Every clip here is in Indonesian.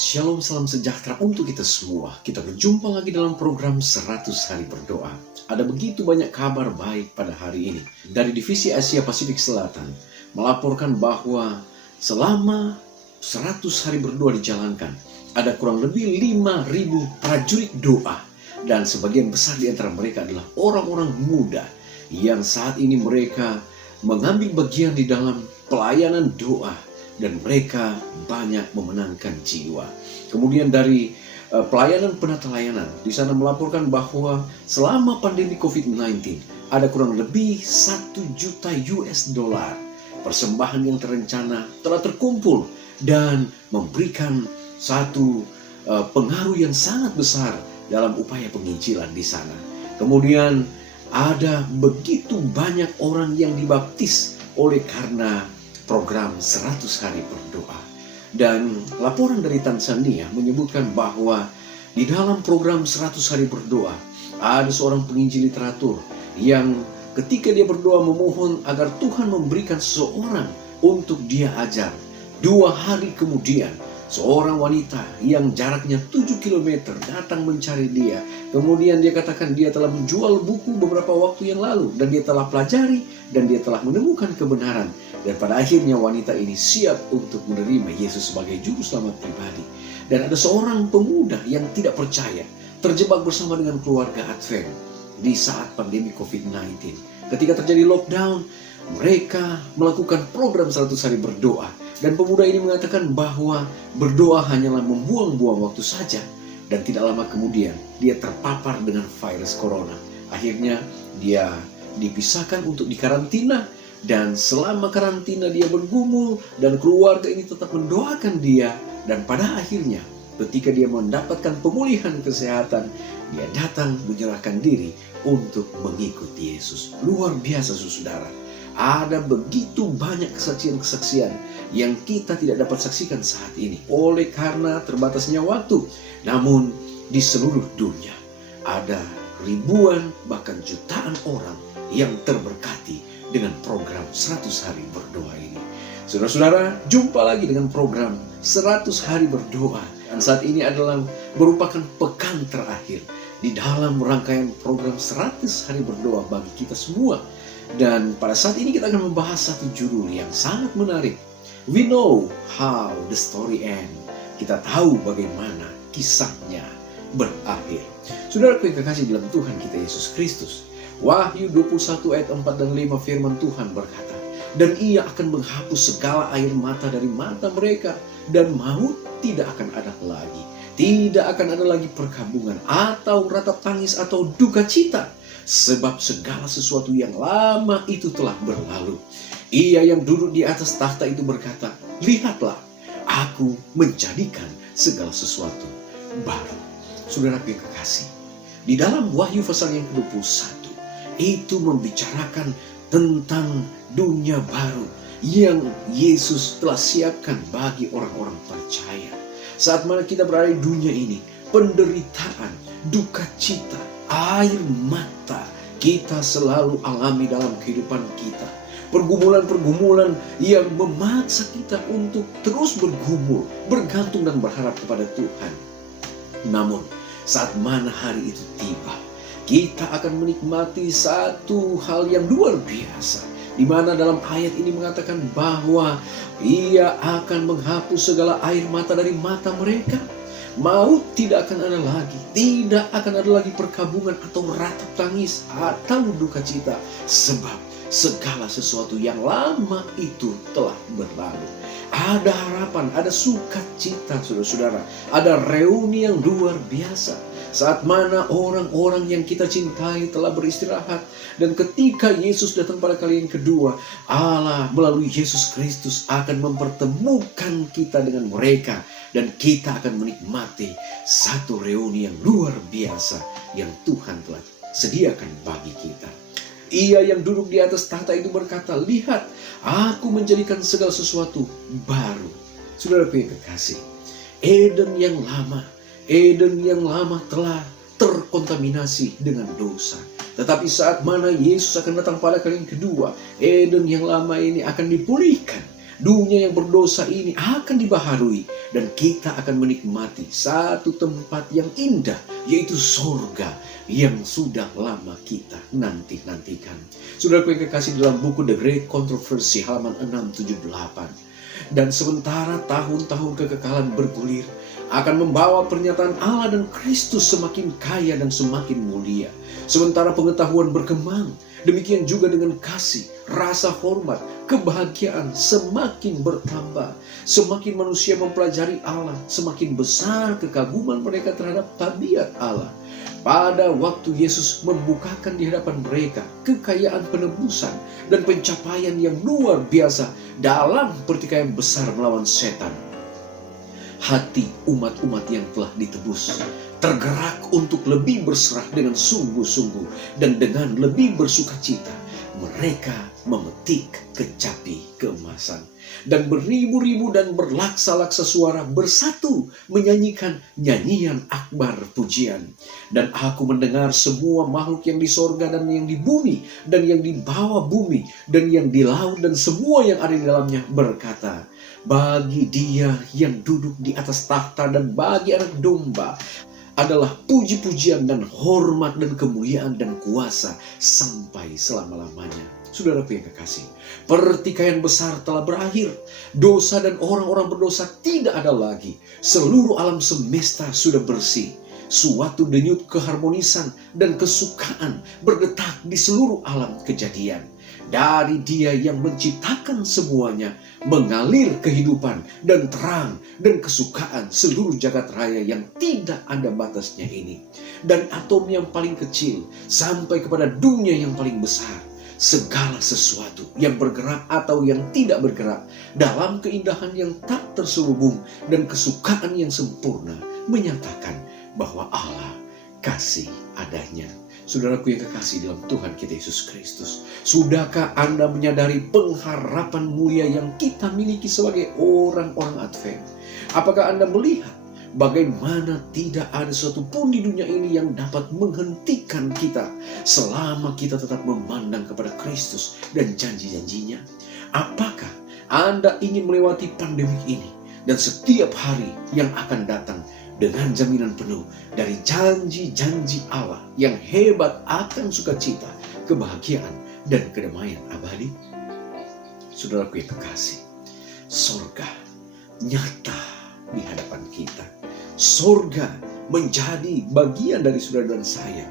Shalom, salam sejahtera untuk kita semua. Kita berjumpa lagi dalam program 100 Hari Berdoa. Ada begitu banyak kabar baik pada hari ini. Dari Divisi Asia Pasifik Selatan melaporkan bahwa selama 100 hari berdoa dijalankan, ada kurang lebih 5.000 prajurit doa. Dan sebagian besar di antara mereka adalah orang-orang muda yang saat ini mereka mengambil bagian di dalam pelayanan doa. Dan mereka banyak memenangkan jiwa. Kemudian dari pelayanan penata layanan, di sana melaporkan bahwa selama pandemi COVID-19 ada kurang lebih 1 juta US dollar persembahan yang terencana telah terkumpul dan memberikan satu pengaruh yang sangat besar dalam upaya penginjilan di sana. Kemudian ada begitu banyak orang yang dibaptis oleh karena program 100 hari berdoa. Dan laporan dari Tanzania menyebutkan bahwa di dalam program 100 hari berdoa ada seorang penginjil literatur yang ketika dia berdoa memohon agar Tuhan memberikan seseorang untuk dia ajar. 2 hari kemudian seorang wanita yang jaraknya 7 km datang mencari dia. Kemudian dia katakan dia telah menjual buku beberapa waktu yang lalu. Dan dia telah pelajari dan dia telah menemukan kebenaran. Dan pada akhirnya wanita ini siap untuk menerima Yesus sebagai juru selamat pribadi. Dan ada seorang pemuda yang tidak percaya, terjebak bersama dengan keluarga Advent di saat pandemi COVID-19. Ketika terjadi lockdown, mereka melakukan program 100 hari berdoa. Dan pemuda ini mengatakan bahwa berdoa hanyalah membuang-buang waktu saja. Dan tidak lama kemudian dia terpapar dengan virus corona. Akhirnya dia dipisahkan untuk dikarantina. Dan selama karantina dia bergumul dan keluarga ini tetap mendoakan dia. Dan pada akhirnya ketika dia mendapatkan pemulihan kesehatan, dia datang menyerahkan diri untuk mengikuti Yesus. Luar biasa saudara. Ada begitu banyak kesaksian-kesaksian yang kita tidak dapat saksikan saat ini oleh karena terbatasnya waktu. Namun di seluruh dunia ada ribuan bahkan jutaan orang yang terberkati dengan program 100 hari berdoa ini. Saudara-saudara, jumpa lagi dengan program 100 hari berdoa. Dan saat ini adalah merupakan pekan terakhir di dalam rangkaian program 100 hari berdoa bagi kita semua. Dan pada saat ini kita akan membahas satu judul yang sangat menarik. We know how the story end. Kita tahu bagaimana kisahnya berakhir. Saudara yang kekasih dalam Tuhan kita Yesus Kristus, Wahyu 21 ayat 4 dan 5 firman Tuhan berkata, dan ia akan menghapus segala air mata dari mata mereka, dan maut tidak akan ada lagi. Tidak akan ada lagi perkabungan atau ratap tangis atau duka cita. Sebab segala sesuatu yang lama itu telah berlalu. Ia yang duduk di atas tahta itu berkata, lihatlah, aku menjadikan segala sesuatu baru. Saudara yang kekasih, di dalam Wahyu pasal yang ke-21, itu membicarakan tentang dunia baru yang Yesus telah siapkan bagi orang-orang percaya. Saat mana kita berada di dunia ini, penderitaan, duka cita, air mata kita selalu alami dalam kehidupan kita. Pergumulan-pergumulan yang memaksa kita untuk terus bergumul, bergantung dan berharap kepada Tuhan. Namun saat mana hari itu tiba, kita akan menikmati satu hal yang luar biasa, di mana dalam ayat ini mengatakan bahwa ia akan menghapus segala air mata dari mata mereka. Maut tidak akan ada lagi, tidak akan ada lagi perkabungan atau ratap tangis atau duka cita, sebab segala sesuatu yang lama itu telah berlalu. Ada harapan, ada sukacita saudara-saudara, ada reuni yang luar biasa. Saat mana orang-orang yang kita cintai telah beristirahat. Dan ketika Yesus datang pada kali yang kedua, Allah melalui Yesus Kristus akan mempertemukan kita dengan mereka. Dan kita akan menikmati satu reuni yang luar biasa yang Tuhan telah sediakan bagi kita. Ia yang duduk di atas tahta itu berkata, lihat, aku menjadikan segala sesuatu baru. Saudara yang kekasih, Eden yang lama telah terkontaminasi dengan dosa. Tetapi saat mana Yesus akan datang pada kali yang kedua, Eden yang lama ini akan dipulihkan. Dunia yang berdosa ini akan dibaharui dan kita akan menikmati satu tempat yang indah, yaitu sorga yang sudah lama kita nantikan. Saudaraku yang kekasih, dalam buku The Great Controversy halaman 678. Dan sementara tahun-tahun kekekalan bergulir, akan membawa pernyataan Allah dan Kristus semakin kaya dan semakin mulia. Sementara pengetahuan berkembang, demikian juga dengan kasih, rasa hormat, kebahagiaan semakin bertambah. Semakin manusia mempelajari Allah, semakin besar kekaguman mereka terhadap tabiat Allah. Pada waktu Yesus membukakan di hadapan mereka kekayaan penebusan dan pencapaian yang luar biasa dalam pertikaian besar melawan setan, hati umat-umat yang telah ditebus tergerak untuk lebih berserah dengan sungguh-sungguh dan dengan lebih bersukacita. Mereka memetik kecapi keemasan dan beribu-ribu dan berlaksa-laksa suara bersatu menyanyikan nyanyian akbar pujian. Dan aku mendengar semua makhluk yang di sorga dan yang di bumi dan yang di bawah bumi dan yang di laut dan semua yang ada di dalamnya berkata, bagi Dia yang duduk di atas tahta dan bagi Anak Domba adalah puji-pujian dan hormat dan kemuliaan dan kuasa sampai selama-lamanya. Saudaraku yang kekasih, pertikaian besar telah berakhir. Dosa dan orang-orang berdosa tidak ada lagi. Seluruh alam semesta sudah bersih. Suatu denyut keharmonisan dan kesukaan berdetak di seluruh alam kejadian. Dari Dia yang menciptakan semuanya, mengalir kehidupan dan terang dan kesukaan seluruh jagat raya yang tidak ada batasnya ini. Dan atom yang paling kecil sampai kepada dunia yang paling besar. Segala sesuatu yang bergerak atau yang tidak bergerak dalam keindahan yang tak terselubung dan kesukaan yang sempurna menyatakan bahwa Allah kasih adanya. Saudaraku yang kekasih dalam Tuhan kita Yesus Kristus, sudahkah Anda menyadari pengharapan mulia yang kita miliki sebagai orang-orang Advent? Apakah Anda melihat bagaimana tidak ada sesuatu pun di dunia ini yang dapat menghentikan kita selama kita tetap memandang kepada Kristus dan janji-janjinya? Apakah Anda ingin melewati pandemi ini dan setiap hari yang akan datang dengan jaminan penuh dari janji-janji Allah yang hebat akan sukacita, kebahagiaan, dan kedamaian abadi? Saudaraku yang kekasih, sorga nyata di hadapan kita. Sorga menjadi bagian dari saudara dan saya,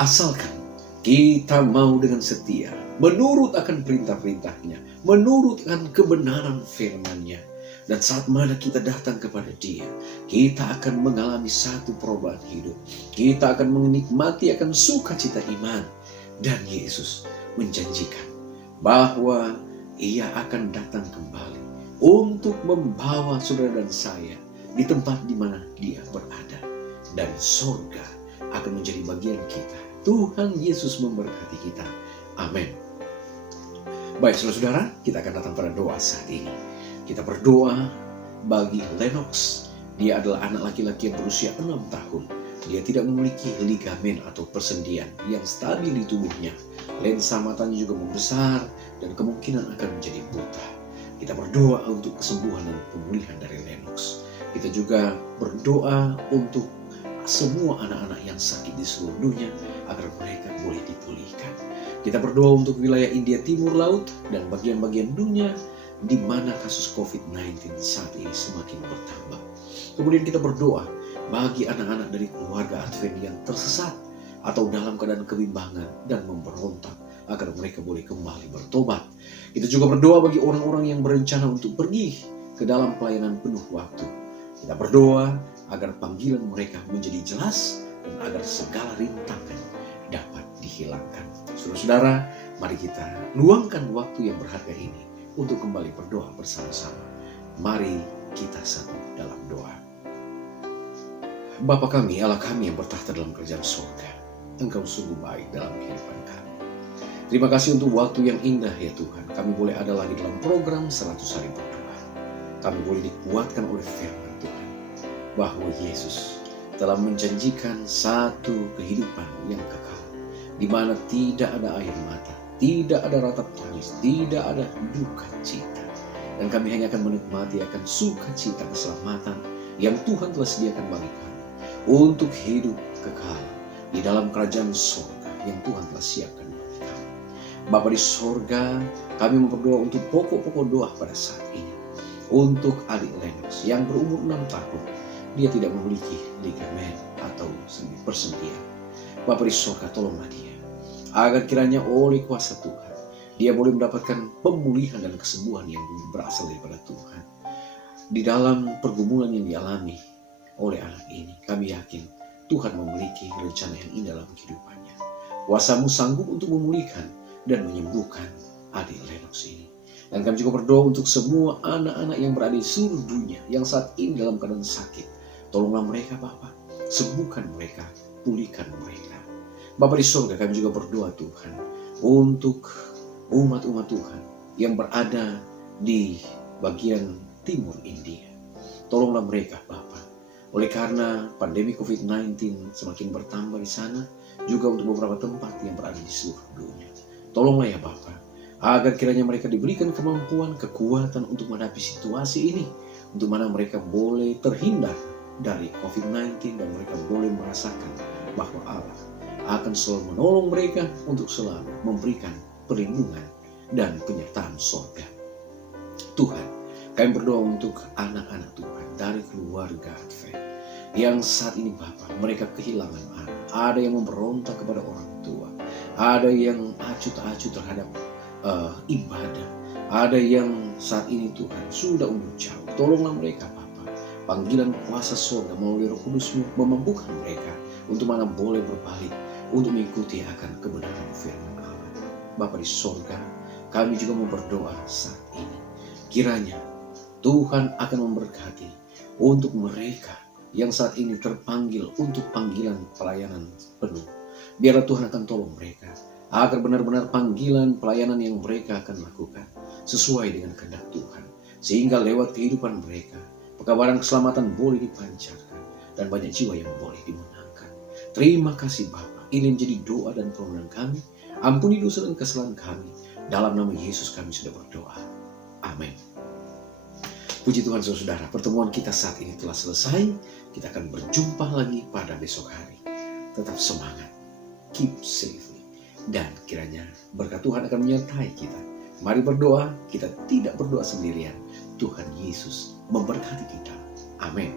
asalkan kita mau dengan setia, menurut akan perintah-perintahnya, menurut akan kebenaran firman-Nya. Dan saat mana kita datang kepada Dia, kita akan mengalami satu perubahan hidup. Kita akan menikmati akan sukacita iman. Dan Yesus menjanjikan bahwa Ia akan datang kembali untuk membawa saudara dan saya di tempat di mana Dia berada. Dan sorga akan menjadi bagian kita. Tuhan Yesus memberkati kita. Amin. Baik saudara-saudara, kita akan datang pada doa saat ini. Kita berdoa bagi Lennox. Dia adalah anak laki-laki yang berusia 6 tahun. Dia tidak memiliki ligamen atau persendian yang stabil di tubuhnya. Lensa matanya juga membesar dan kemungkinan akan menjadi buta. Kita berdoa untuk kesembuhan dan pemulihan dari Lennox. Kita juga berdoa untuk semua anak-anak yang sakit di seluruh dunia agar mereka boleh dipulihkan. Kita berdoa untuk wilayah India Timur Laut dan bagian-bagian dunia di mana kasus COVID-19 saat ini semakin bertambah. Kemudian kita berdoa bagi anak-anak dari keluarga Advent yang tersesat atau dalam keadaan kebimbangan dan memberontak agar mereka boleh kembali bertobat. Kita juga berdoa bagi orang-orang yang berencana untuk pergi ke dalam pelayanan penuh waktu. Kita berdoa agar panggilan mereka menjadi jelas dan agar segala rintangan dapat dihilangkan. Saudara-saudara, mari kita luangkan waktu yang berharga ini untuk kembali berdoa bersama-sama. Mari kita satu dalam doa. Bapa kami, Allah kami yang bertahta dalam kerajaan surga, Engkau sungguh baik dalam kehidupan kami. Terima kasih untuk waktu yang indah ya Tuhan. Kami boleh ada lagi dalam program 100 hari berdoa. Kami boleh dikuatkan oleh firman Tuhan, bahwa Yesus telah menjanjikan satu kehidupan yang kekal, di mana tidak ada air mata, tidak ada ratap tangis, tidak ada duka cita. Dan kami hanya akan menikmati akan sukacita keselamatan yang Tuhan telah sediakan bagi kami untuk hidup kekal di dalam kerajaan sorga yang Tuhan telah siapkan bagi kami. Bapa di sorga, kami memperdoa untuk pokok-pokok doa pada saat ini. Untuk adik Lennox yang berumur 6 tahun, dia tidak memiliki ligamen atau sendi persendian. Bapa di sorga, tolonglah dia, agar kiranya oleh kuasa Tuhan, dia boleh mendapatkan pemulihan dan kesembuhan yang berasal daripada Tuhan. Di dalam pergumulan yang dialami oleh anak ini, kami yakin Tuhan memiliki rencana yang indah dalam kehidupannya. Kuasa-Mu sanggup untuk memulihkan dan menyembuhkan adik Lennox ini. Dan kami juga berdoa untuk semua anak-anak yang berada di seluruh dunia yang saat ini dalam keadaan sakit. Tolonglah mereka Bapa, sembuhkan mereka, pulihkan mereka. Bapa di surga, kami juga berdoa Tuhan untuk umat-umat Tuhan yang berada di bagian timur India. Tolonglah mereka Bapa. Oleh karena pandemi COVID-19 semakin bertambah di sana, juga untuk beberapa tempat yang berada di seluruh dunia. Tolonglah ya Bapa, agar kiranya mereka diberikan kemampuan, kekuatan untuk menghadapi situasi ini, untuk mana mereka boleh terhindar dari COVID-19 dan mereka boleh merasakan bahwa Allah akan selalu menolong mereka untuk selalu memberikan perlindungan dan penyertaan surga. Tuhan, kami berdoa untuk anak-anak Tuhan dari keluarga Advent yang saat ini Bapa, mereka kehilangan anak. Ada yang memberontak kepada orang tua, ada yang acuh tak acuh terhadap ibadah, ada yang saat ini Tuhan sudah umur jauh. Tolonglah mereka Bapa, panggilan kuasa surga melalui Roh Kudus-Mu memampukan mereka untuk mana boleh berbalik untuk mengikuti akan kebenaran firman Allah. Bapa di surga, kami juga mau berdoa saat ini, kiranya Tuhan akan memberkati untuk mereka yang saat ini terpanggil untuk panggilan pelayanan penuh. Biarlah Tuhan akan tolong mereka agar benar-benar panggilan pelayanan yang mereka akan lakukan sesuai dengan kehendak Tuhan, sehingga lewat kehidupan mereka pekabaran keselamatan boleh dipancarkan dan banyak jiwa yang boleh dimenangkan. Terima kasih Bapa. Ini menjadi doa dan permohonan kami. Ampuni dosa dan kesalahan kami. Dalam nama Yesus kami sudah berdoa. Amin. Puji Tuhan saudara, pertemuan kita saat ini telah selesai. Kita akan berjumpa lagi pada besok hari. Tetap semangat. Keep safely. Dan kiranya berkat Tuhan akan menyertai kita. Mari berdoa, kita tidak berdoa sendirian. Tuhan Yesus memberkati kita. Amin.